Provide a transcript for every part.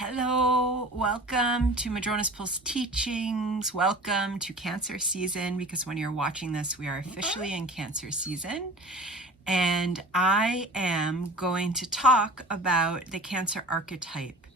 Hello, welcome to Madrona's Pulse Teachings. Welcome to Cancer season, because when you're watching this, we are officially in Cancer season. And I am going to talk about the Cancer archetype,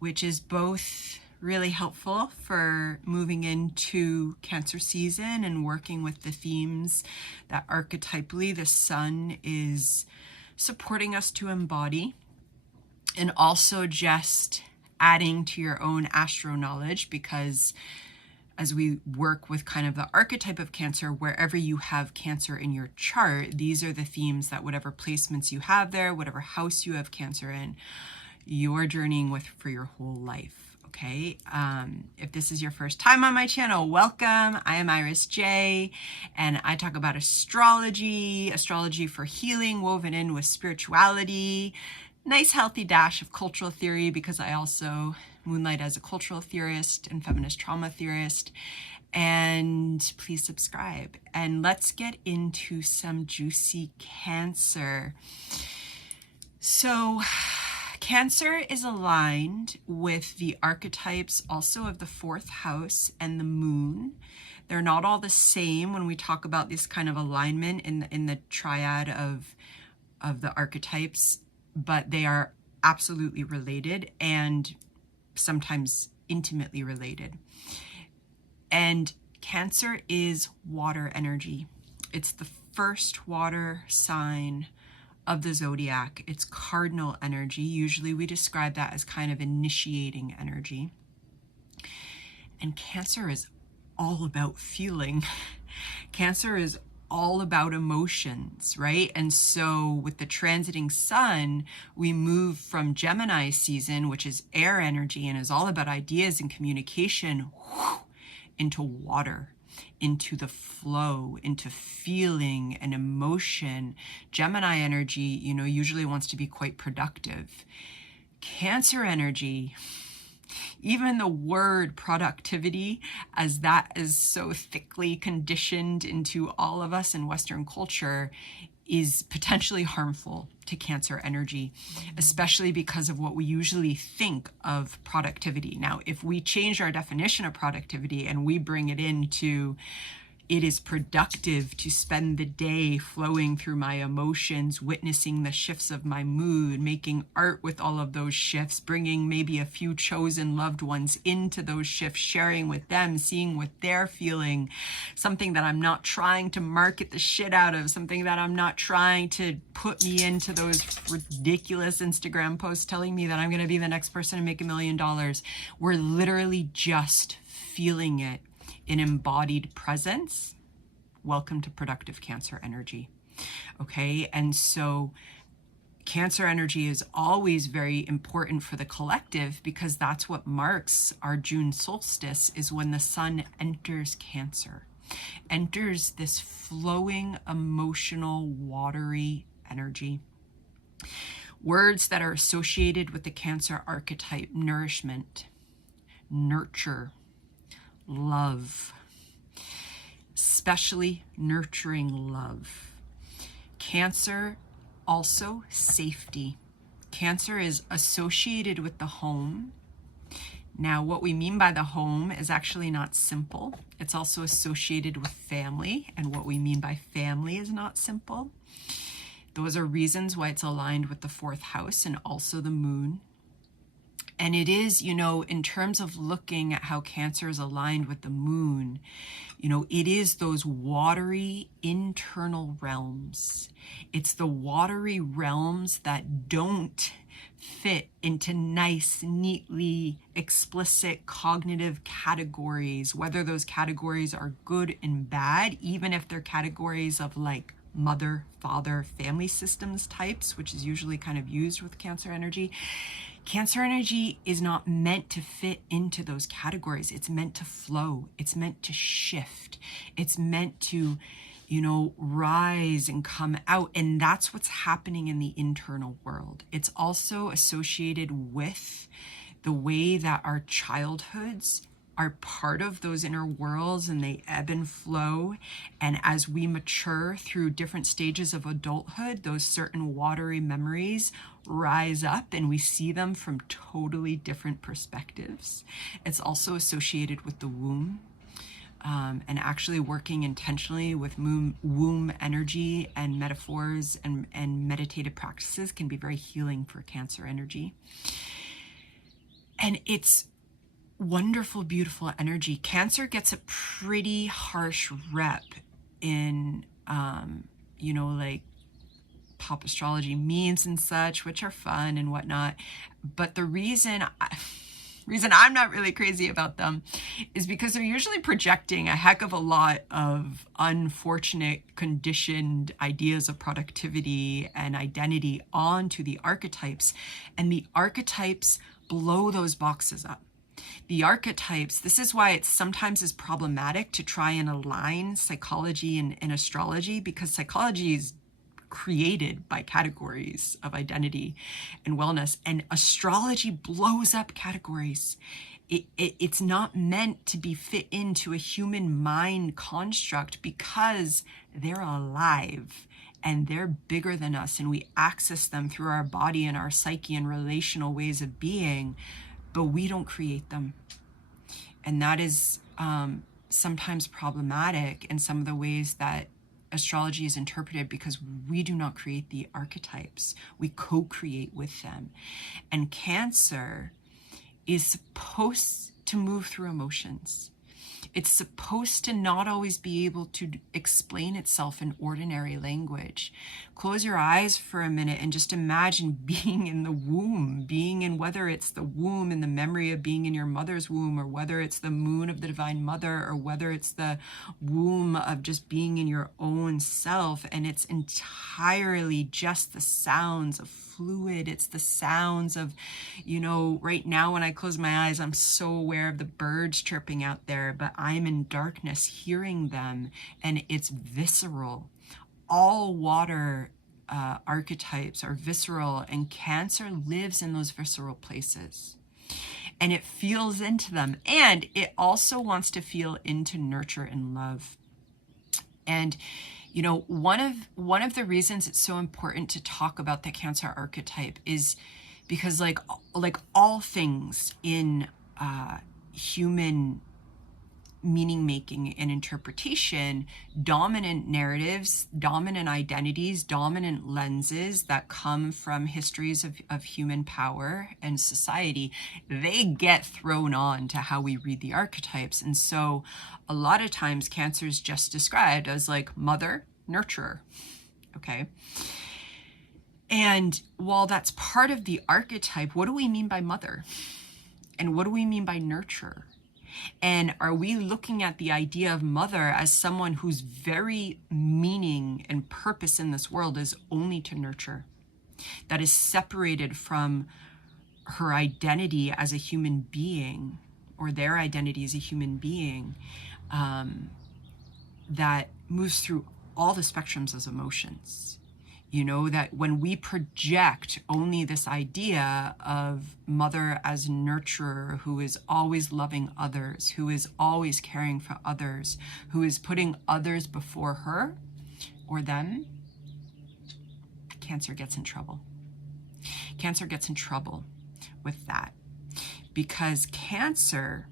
which is both really helpful for moving into Cancer season and working with the themes that archetypally the sun is supporting us to embody, and also just adding to your own astro knowledge, because as we work with kind of the archetype of Cancer, wherever you have Cancer in your chart, these are the themes that whatever placements you have there, whatever house you have Cancer in, you're journeying with for your whole life. Okay, if this is your first time on my channel, welcome. I am Iris J, and I talk about astrology for healing woven in with spirituality, nice healthy dash of cultural theory, because I also moonlight as a cultural theorist and feminist trauma theorist. And please subscribe, and let's get into some juicy Cancer. So Cancer is aligned with the archetypes also of the fourth house and the moon. They're not all the same when we talk about this kind of alignment in the triad of the archetypes, but they are absolutely related and sometimes intimately related. And Cancer is water energy. It's the first water sign of the zodiac. It's cardinal energy. Usually we describe that as kind of initiating energy. And Cancer is all about feeling. Cancer is all about emotions, right? And so with the transiting sun, we move from Gemini season, which is air energy and is all about ideas and communication, into water, into the flow, into feeling and emotion. Gemini energy, usually wants to be quite productive. Cancer energy, even the word productivity, as that is so thickly conditioned into all of us in Western culture, is potentially harmful to Cancer energy, especially because of what we usually think of productivity. Now, if we change our definition of productivity and we bring it into it is productive to spend the day flowing through my emotions, witnessing the shifts of my mood, making art with all of those shifts, bringing maybe a few chosen loved ones into those shifts, sharing with them, seeing what they're feeling, something that I'm not trying to market the shit out of, something that I'm not trying to put me into those ridiculous Instagram posts telling me that I'm going to be the next person to make $1 million. We're literally just feeling it in embodied presence. Welcome to productive Cancer energy. Okay, and so Cancer energy is always very important for the collective, because that's what marks our June solstice, is when the sun enters Cancer, enters this flowing, emotional, watery energy. Words that are associated with the Cancer archetype: nourishment, nurture, love, especially nurturing love. Cancer, also safety. Cancer is associated with the home. Now, what we mean by the home is actually not simple. It's also associated with family, and what we mean by family is not simple. Those are reasons why it's aligned with the fourth house and also the moon. And it is, in terms of looking at how Cancer is aligned with the moon, it is those watery internal realms. It's the watery realms that don't fit into nice, neatly explicit cognitive categories, whether those categories are good and bad, even if they're categories of like mother, father, family systems types, which is usually kind of used with Cancer energy. Cancer energy is not meant to fit into those categories. It's meant to flow. It's meant to shift. It's meant to, rise and come out. And that's what's happening in the internal world. It's also associated with the way that our childhoods are part of those inner worlds, and they ebb and flow. And as we mature through different stages of adulthood, those certain watery memories rise up and we see them from totally different perspectives. It's also associated with the womb. And actually working intentionally with womb energy and metaphors and meditative practices can be very healing for Cancer energy. And it's wonderful, beautiful energy. Cancer gets a pretty harsh rep in, like pop astrology memes and such, which are fun and whatnot. But the reason I'm not really crazy about them is because they're usually projecting a heck of a lot of unfortunate, conditioned ideas of productivity and identity onto the archetypes. And the archetypes blow those boxes up. The archetypes, this is why it sometimes is problematic to try and align psychology and astrology, because psychology is created by categories of identity and wellness, and astrology blows up categories. It's not meant to be fit into a human mind construct because they're alive and they're bigger than us, and we access them through our body and our psyche and relational ways of being, but we don't create them. And that is sometimes problematic in some of the ways that astrology is interpreted, because we do not create the archetypes. We co-create with them. And Cancer is supposed to move through emotions. It's supposed to not always be able to explain itself in ordinary language. Close your eyes for a minute and just imagine being in the womb, being in, whether it's the womb in the memory of being in your mother's womb, or whether it's the moon of the Divine Mother, or whether it's the womb of just being in your own self. And it's entirely just the sounds of fluid. It's the sounds of, right now when I close my eyes, I'm so aware of the birds chirping out there, but I'm in darkness hearing them, and it's visceral. All water archetypes are visceral, and Cancer lives in those visceral places. And it feels into them, and it also wants to feel into nurture and love. And one of the reasons it's so important to talk about the Cancer archetype is because like all things in human meaning making and interpretation, dominant narratives, dominant identities, dominant lenses that come from histories of human power and society, they get thrown on to how we read the archetypes. And so a lot of times Cancer is just described as like mother, nurturer. Okay. And while that's part of the archetype, what do we mean by mother? And what do we mean by nurture? And are we looking at the idea of mother as someone whose very meaning and purpose in this world is only to nurture, that is separated from her identity as a human being, or their identity as a human being, that moves through all the spectrums as emotions? That when we project only this idea of mother as nurturer, who is always loving others, who is always caring for others, who is putting others before her or them, Cancer gets in trouble. Cancer gets in trouble with that, because Cancer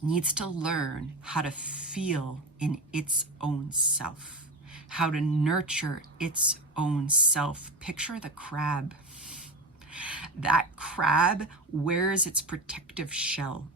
needs to learn how to feel in its own self, how to nurture its own self. Picture the crab. That crab wears its protective shell.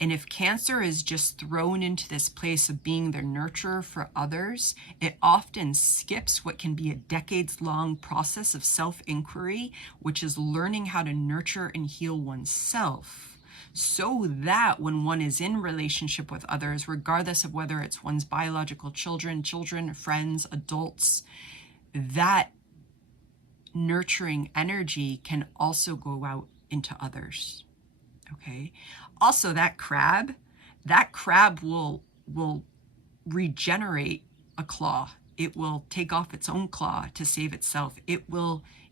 And if Cancer is just thrown into this place of being the nurturer for others, it often skips what can be a decades-long process of self-inquiry, which is learning how to nurture and heal oneself, so that when one is in relationship with others, regardless of whether it's one's biological children, friends, adults, that nurturing energy can also go out into others. Okay. Also, that crab will regenerate a claw. It will take off its own claw to save itself. It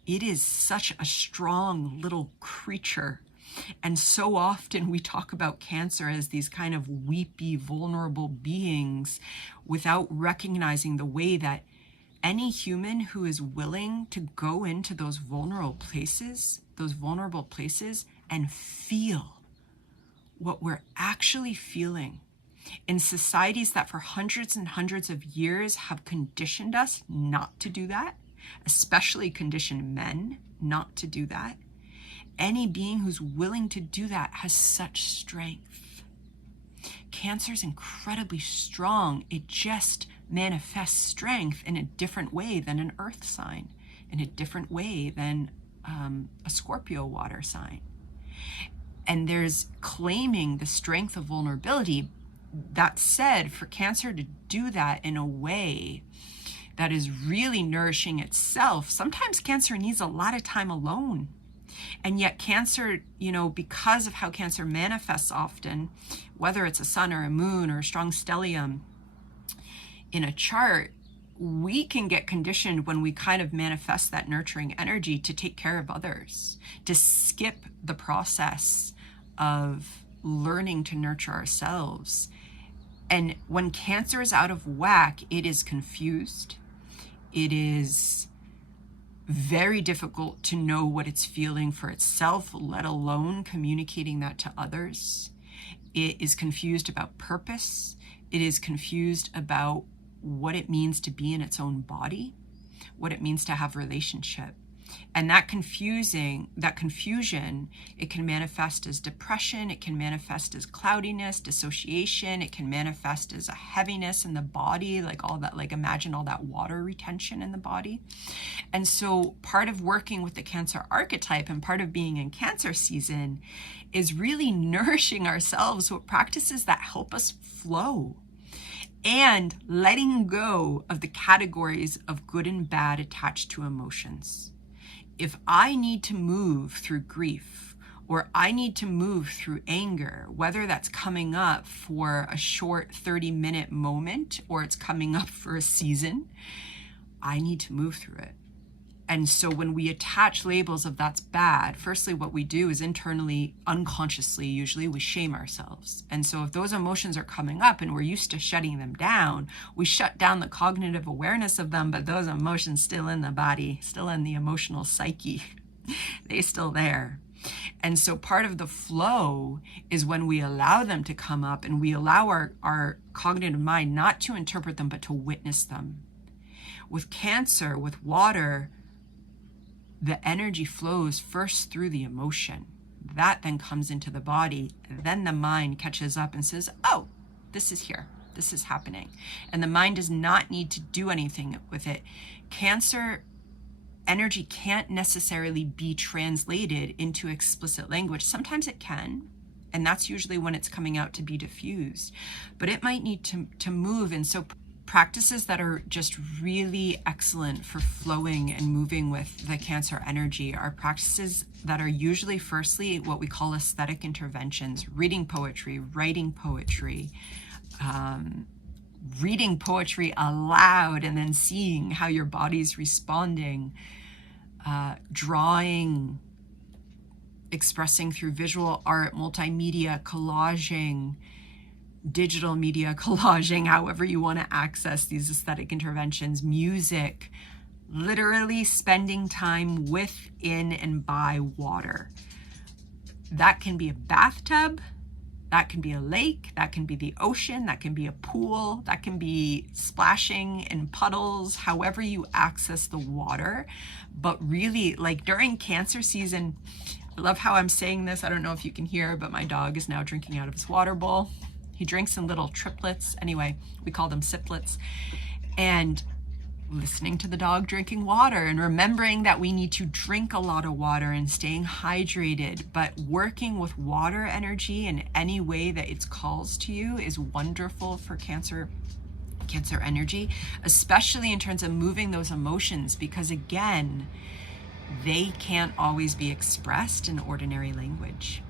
is such a strong little creature. And so often we talk about Cancer as these kind of weepy, vulnerable beings without recognizing the way that any human who is willing to go into those vulnerable places and feel what we're actually feeling in societies that for hundreds and hundreds of years have conditioned us not to do that, especially conditioned men not to do that. Any being who's willing to do that has such strength. Cancer is incredibly strong. It just manifests strength in a different way than an earth sign, in a different way than a Scorpio water sign. And there's claiming the strength of vulnerability. That said, for Cancer to do that in a way that is really nourishing itself, sometimes Cancer needs a lot of time alone. And yet Cancer, because of how Cancer manifests often, whether it's a sun or a moon or a strong stellium in a chart, we can get conditioned when we kind of manifest that nurturing energy to take care of others, to skip the process of learning to nurture ourselves. And when Cancer is out of whack, it is confused. It is very difficult to know what it's feeling for itself, let alone communicating that to others. It is confused about purpose. It is confused about what it means to be in its own body, what it means to have relationship. And that confusion, it can manifest as depression, it can manifest as cloudiness, dissociation, it can manifest as a heaviness in the body, like all that, like imagine all that water retention in the body. And so part of working with the Cancer archetype and part of being in Cancer season is really nourishing ourselves with practices that help us flow and letting go of the categories of good and bad attached to emotions. If I need to move through grief, or I need to move through anger, whether that's coming up for a short 30-minute moment or it's coming up for a season, I need to move through it. And so when we attach labels of that's bad, firstly, what we do is internally, unconsciously, usually we shame ourselves. And so if those emotions are coming up and we're used to shutting them down, we shut down the cognitive awareness of them, but those emotions still in the body, still in the emotional psyche, they're still there. And so part of the flow is when we allow them to come up and we allow our cognitive mind not to interpret them, but to witness them. With Cancer, with water, the energy flows first through the emotion. That then comes into the body. Then the mind catches up and says, oh, this is here. This is happening. And the mind does not need to do anything with it. Cancer energy can't necessarily be translated into explicit language. Sometimes it can, and that's usually when it's coming out to be diffused. But it might need to move. And so practices that are just really excellent for flowing and moving with the Cancer energy are practices that are usually firstly what we call aesthetic interventions, reading poetry, writing poetry, reading poetry aloud and then seeing how your body's responding, drawing, expressing through visual art, multimedia, collaging, digital media collaging, however you want to access these aesthetic interventions, music, literally spending time with, in, and by water. That can be a bathtub, that can be a lake, that can be the ocean, that can be a pool, that can be splashing in puddles, however you access the water. But really, like during Cancer season, I love how I'm saying this. I don't know if you can hear, but my dog is now drinking out of his water bowl. He drinks in little triplets. Anyway, we call them siplets. And listening to the dog drinking water and remembering that we need to drink a lot of water and staying hydrated, but working with water energy in any way that it calls to you is wonderful for Cancer energy, especially in terms of moving those emotions, because again, they can't always be expressed in ordinary language.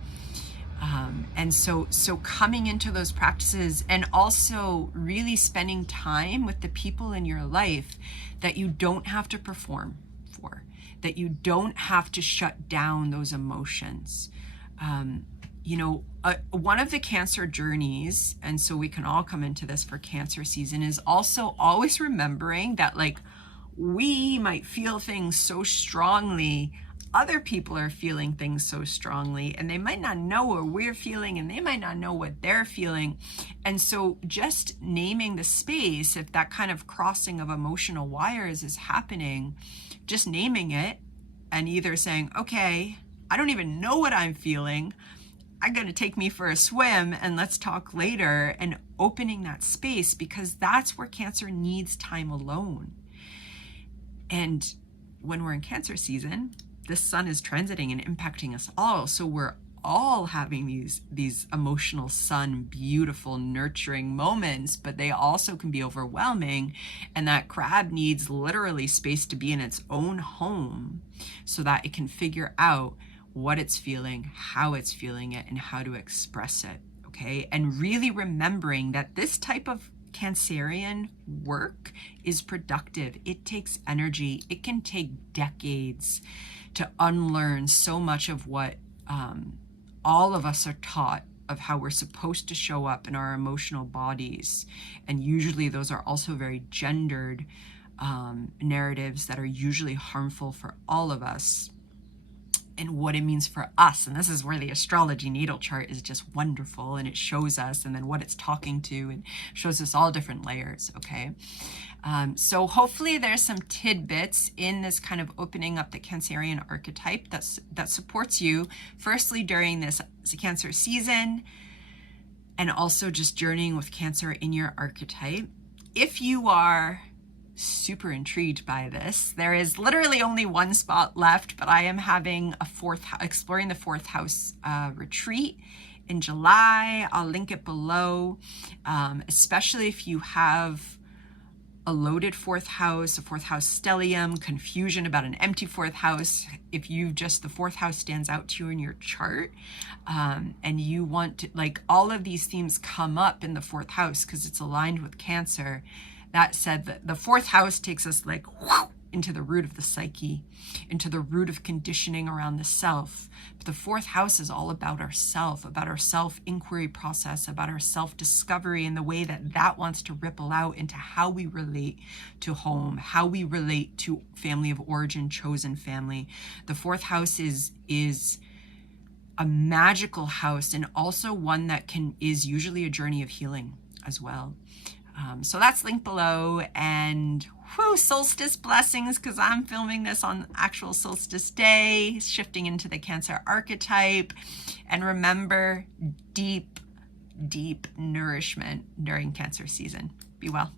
And so coming into those practices and also really spending time with the people in your life that you don't have to perform for, that you don't have to shut down those emotions. You know, one of the Cancer journeys, and so we can all come into this for Cancer season, is also always remembering that, like, we might feel things so strongly, other people are feeling things so strongly, and they might not know what we're feeling, and they might not know what they're feeling. And so just naming the space, if that kind of crossing of emotional wires is happening, just naming it and either saying, okay, I don't even know what I'm feeling, I'm going to take me for a swim and let's talk later, and opening that space, because that's where Cancer needs time alone. And when we're in Cancer season, the sun is transiting and impacting us all. So we're all having these emotional sun, beautiful, nurturing moments, but they also can be overwhelming. And that crab needs literally space to be in its own home so that it can figure out what it's feeling, how it's feeling it, and how to express it, okay? And really remembering that this type of Cancerian work is productive. It takes energy. It can take decades to unlearn so much of what all of us are taught of how we're supposed to show up in our emotional bodies. And usually those are also very gendered narratives that are usually harmful for all of us, and what it means for us. And this is where the astrology natal chart is just wonderful, and it shows us, and then what it's talking to, and shows us all different layers, okay? So hopefully there's some tidbits in this kind of opening up the Cancerian archetype that supports you, firstly during this Cancer season, and also just journeying with Cancer in your archetype. If you are super intrigued by this, there is literally only one spot left, but I am having a exploring the fourth house retreat in July. I'll link it below, especially if you have a loaded fourth house, a fourth house stellium, confusion about an empty fourth house. If the fourth house stands out to you in your chart, and you want to, like, all of these themes come up in the fourth house because it's aligned with Cancer. That said, the fourth house takes us like into the root of the psyche, into the root of conditioning around the self. But the fourth house is all about ourself, about our self-inquiry process, about our self-discovery, and the way that wants to ripple out into how we relate to home, how we relate to family of origin, chosen family. The fourth house is a magical house, and also one that is usually a journey of healing as well. So that's linked below, and solstice blessings, because I'm filming this on actual solstice day, shifting into the Cancer archetype. And remember, deep, deep nourishment during Cancer season. Be well.